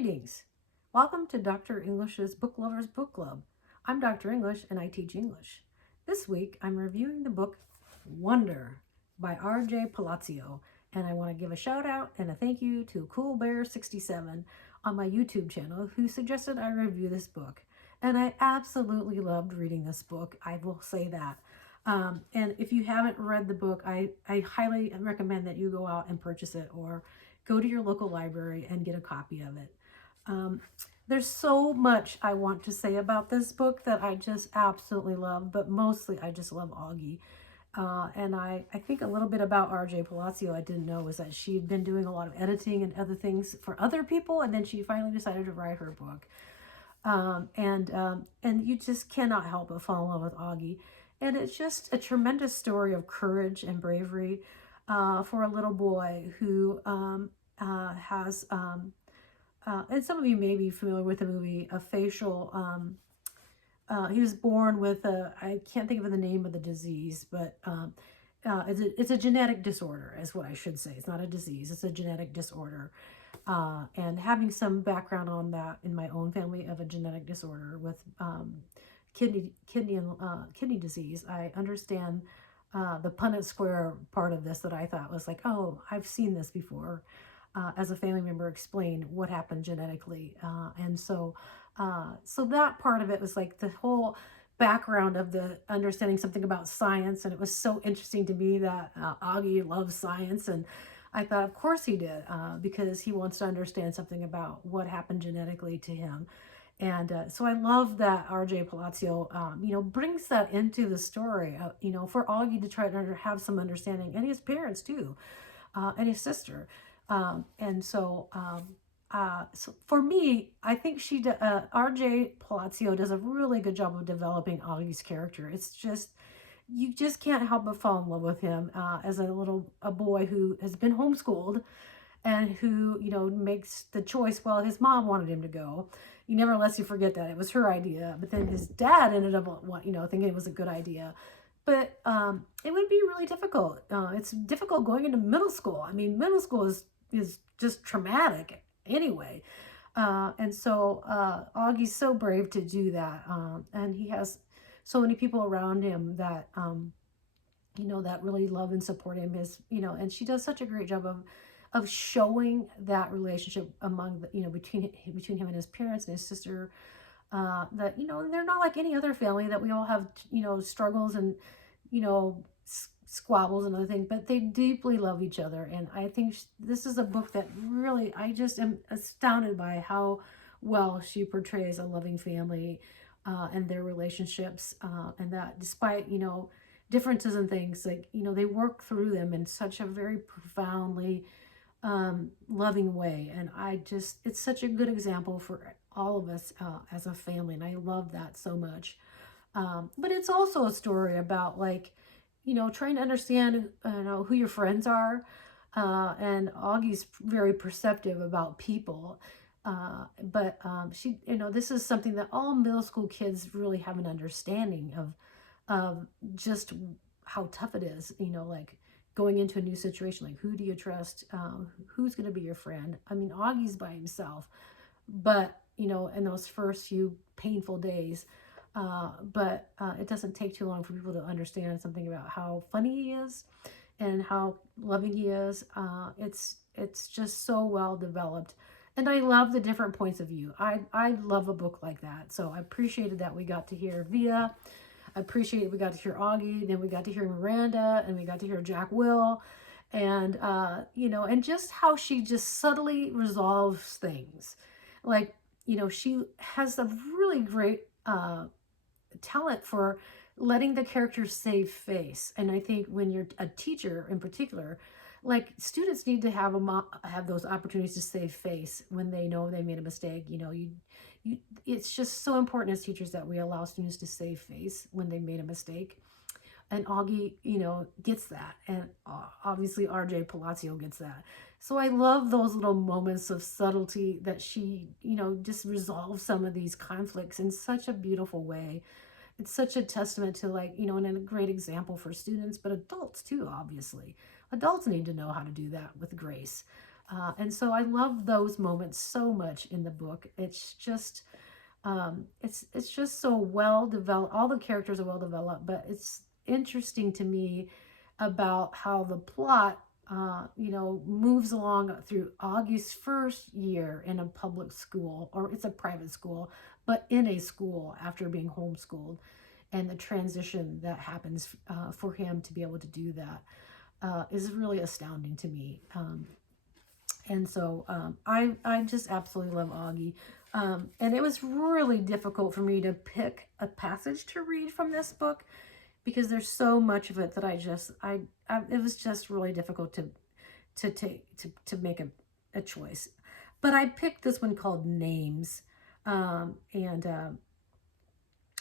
Greetings. Welcome to Dr. English's Book Lovers Book Club. I'm Dr. English and I teach English. This week I'm reviewing the book Wonder by R.J. Palacio, and I want to give a shout out and a thank you to CoolBear67 on my YouTube channel who suggested I review this book. And I absolutely loved reading this book, I will say that. And if you haven't read the book, I highly recommend that you go out and purchase it or go to your local library and get a copy of it. There's so much I want to say about this book that I just absolutely love, but mostly I just love Augie. And I think a little bit about R.J. Palacio I didn't know was that she'd been doing a lot of editing and other things for other people, and then she finally decided to write her book. And you just cannot help but fall in love with Augie. And it's just a tremendous story of courage and bravery for a little boy who has, and some of you may be familiar with the movie, a facial, he was born with I can't think of the name of the disease, but it's a genetic disorder is what I should say. It's not a disease, it's a genetic disorder. And having some background on that in my own family of a genetic disorder with kidney disease, I understand the Punnett Square part of this that I thought was like, oh, I've seen this before. As a family member explained what happened genetically. And so that part of it was like the whole background of the understanding something about science. And it was so interesting to me that Augie loves science. And I thought, of course he did, because he wants to understand something about what happened genetically to him. And so I love that R.J. Palacio, brings that into the story, for Augie to try to have some understanding, and his parents too, and his sister. So for me, I think R.J. Palacio does a really good job of developing Augie's character. It's just, you just can't help but fall in love with him as a boy who has been homeschooled and who, makes the choice. Well, his mom wanted him to go. He never lets you forget that. It was her idea. But then his dad ended up, thinking it was a good idea. But it would be really difficult. It's difficult going into middle school. I mean, middle school is just traumatic anyway. And so Augie's so brave to do that. And he has so many people around him that, that really love and support him. And she does such a great job of showing that relationship among between him and his parents and his sister, that they're not like any other family, that we all have struggles and squabbles and other things, but they deeply love each other. And I think this is a book that really, I just am astounded by how well she portrays a loving family and their relationships, and that despite differences and things, like they work through them in such a very profoundly loving way. And it's such a good example for all of us as a family, and I love that so much. But it's also a story about trying to understand who your friends are, and Augie's very perceptive about people, but she this is something that all middle school kids really have an understanding of just how tough it is, like going into a new situation, like who do you trust, who's going to be your friend. I mean, Augie's by himself, but in those first few painful days, but it doesn't take too long for people to understand something about how funny he is and how loving he is. It's just so well developed, and I love the different points of view. I love a book like that, so I appreciated that we got to hear Via. I appreciate we got to hear Augie, then we got to hear Miranda, and we got to hear Jack Will, and and just how she just subtly resolves things. Like, she has a really great talent for letting the characters save face. And I think when you're a teacher in particular, like students need to have those opportunities to save face when they know they made a mistake. It's just so important as teachers that we allow students to save face when they made a mistake. And Augie, gets that. And obviously R.J. Palacio gets that. So I love those little moments of subtlety that she, just resolves some of these conflicts in such a beautiful way. It's such a testament to and a great example for students, but adults too, obviously. Adults need to know how to do that with grace. And so I love those moments so much in the book. It's just it's just so well developed. All the characters are well developed, but it's interesting to me about how the plot moves along through Augie's first year in a public school, or it's a private school, but in a school after being homeschooled, and the transition that happens for him to be able to do that is really astounding to me. And so I just absolutely love Augie. And it was really difficult for me to pick a passage to read from this book because there's so much of it that it was just really difficult to make a choice. But I picked this one called Names.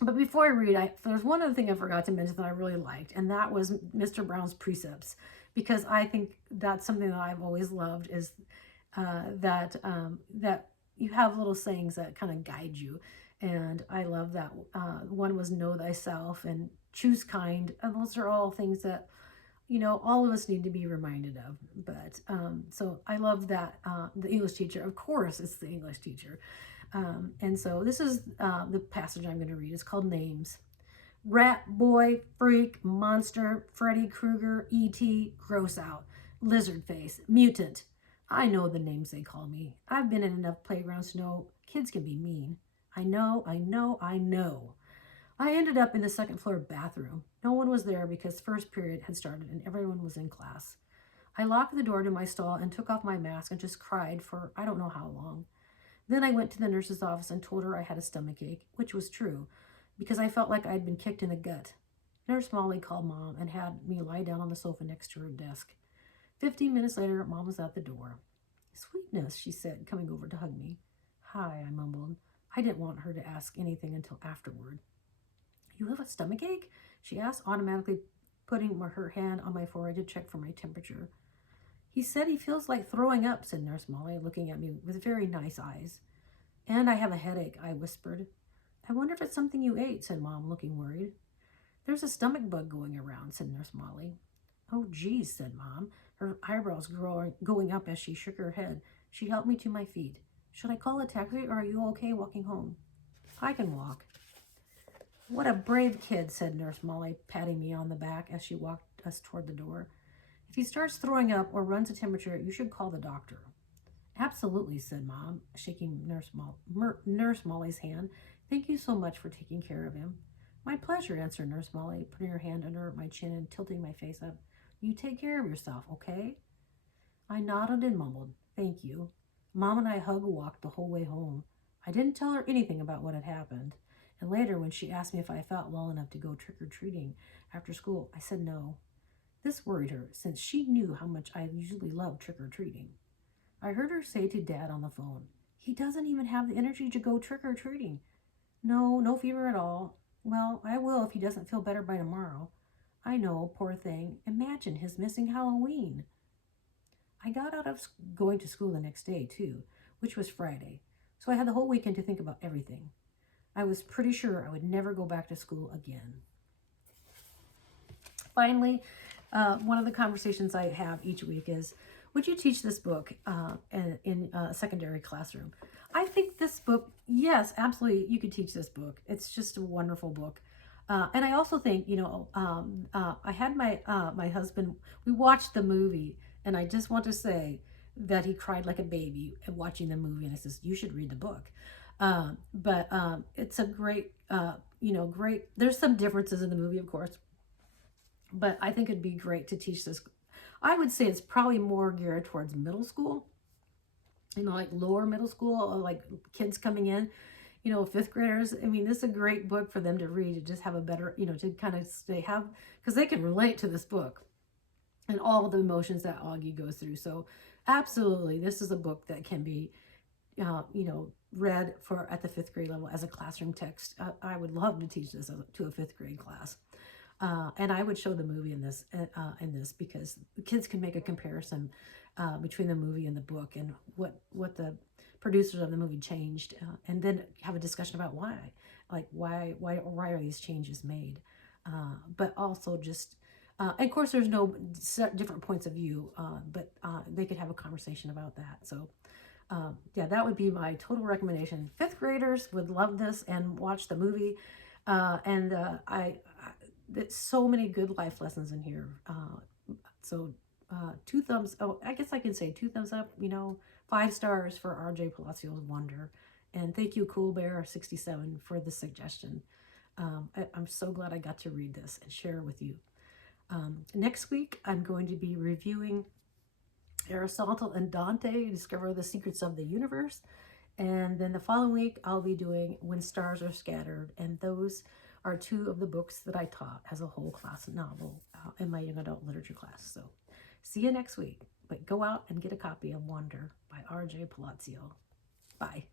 But before I read, there's one other thing I forgot to mention that I really liked, and that was Mr. Brown's precepts, because I think that's something that I've always loved, is that you have little sayings that kind of guide you, and I love that. One was know thyself and choose kind, and those are all things that all of us need to be reminded of. But so I love that. The English teacher, of course, it's the English teacher. And so this is the passage I'm going to read. It's called Names. Rat, boy, freak, monster, Freddy Krueger, E.T., gross out, lizard face, mutant. I know the names they call me. I've been in enough playgrounds to know kids can be mean. I know. I ended up in the second floor bathroom. No one was there because first period had started and everyone was in class. I locked the door to my stall and took off my mask and just cried for I don't know how long. Then I went to the nurse's office and told her I had a stomachache, which was true, because I felt like I'd been kicked in the gut. Nurse Molly called Mom and had me lie down on the sofa next to her desk. 15 minutes later, Mom was at the door. Sweetness, she said, coming over to hug me. Hi, I mumbled. I didn't want her to ask anything until afterward. You have a stomachache? She asked, automatically putting her hand on my forehead to check for my temperature. He said he feels like throwing up, said Nurse Molly, looking at me with very nice eyes. And I have a headache, I whispered. I wonder if it's something you ate, said Mom, looking worried. There's a stomach bug going around, said Nurse Molly. Oh, geez, said Mom, her eyebrows going up as she shook her head. She helped me to my feet. Should I call a taxi, or are you okay walking home? I can walk. What a brave kid, said Nurse Molly, patting me on the back as she walked us toward the door. If he starts throwing up or runs a temperature, you should call the doctor. Absolutely, said Mom, shaking Nurse Molly's hand. Thank you so much for taking care of him. My pleasure, answered Nurse Molly, putting her hand under my chin and tilting my face up. You take care of yourself, okay? I nodded and mumbled, thank you. Mom and I hug-walked the whole way home. I didn't tell her anything about what had happened. And later, when she asked me if I felt well enough to go trick-or-treating after school, I said no. This worried her, since she knew how much I usually loved trick-or-treating. I heard her say to Dad on the phone, he doesn't even have the energy to go trick-or-treating. No fever at all. Well, I will if he doesn't feel better by tomorrow. I know, poor thing. Imagine his missing Halloween. I got out of going to school the next day, too, which was Friday, so I had the whole weekend to think about everything. I was pretty sure I would never go back to school again. Finally, one of the conversations I have each week is, would you teach this book in a secondary classroom? I think this book, yes, absolutely, you could teach this book. It's just a wonderful book. And I also think, I had my husband, we watched the movie, and I just want to say that he cried like a baby watching the movie, and I says, you should read the book. But it's a great, great, there's some differences in the movie, of course, but I think it'd be great to teach this. I would say it's probably more geared towards middle school, like lower middle school, or like kids coming in, fifth graders. I mean, this is a great book for them to read, to just have a better, to kind of because they can relate to this book and all the emotions that Augie goes through. So absolutely, this is a book that can be, read at the fifth grade level as a classroom text. I would love to teach this to a fifth grade class. And I would show the movie in this because the kids can make a comparison between the movie and the book, and what the producers of the movie changed, and then have a discussion about why are these changes made, but also just And of course, there's no different points of view, but they could have a conversation about that. So, yeah, that would be my total recommendation. Fifth graders would love this and watch the movie. And there's so many good life lessons in here. So, two thumbs. Oh, I guess I can say 2 thumbs up. 5 stars for R.J. Palacio's Wonder. And thank you, CoolBear67, for the suggestion. I'm so glad I got to read this and share with you. Next week, I'm going to be reviewing Aristotle and Dante, Discover the Secrets of the Universe. And then the following week, I'll be doing When Stars Are Scattered. And those are 2 of the books that I taught as a whole class novel in my young adult literature class. So see you next week. But go out and get a copy of Wonder by R.J. Palacio. Bye.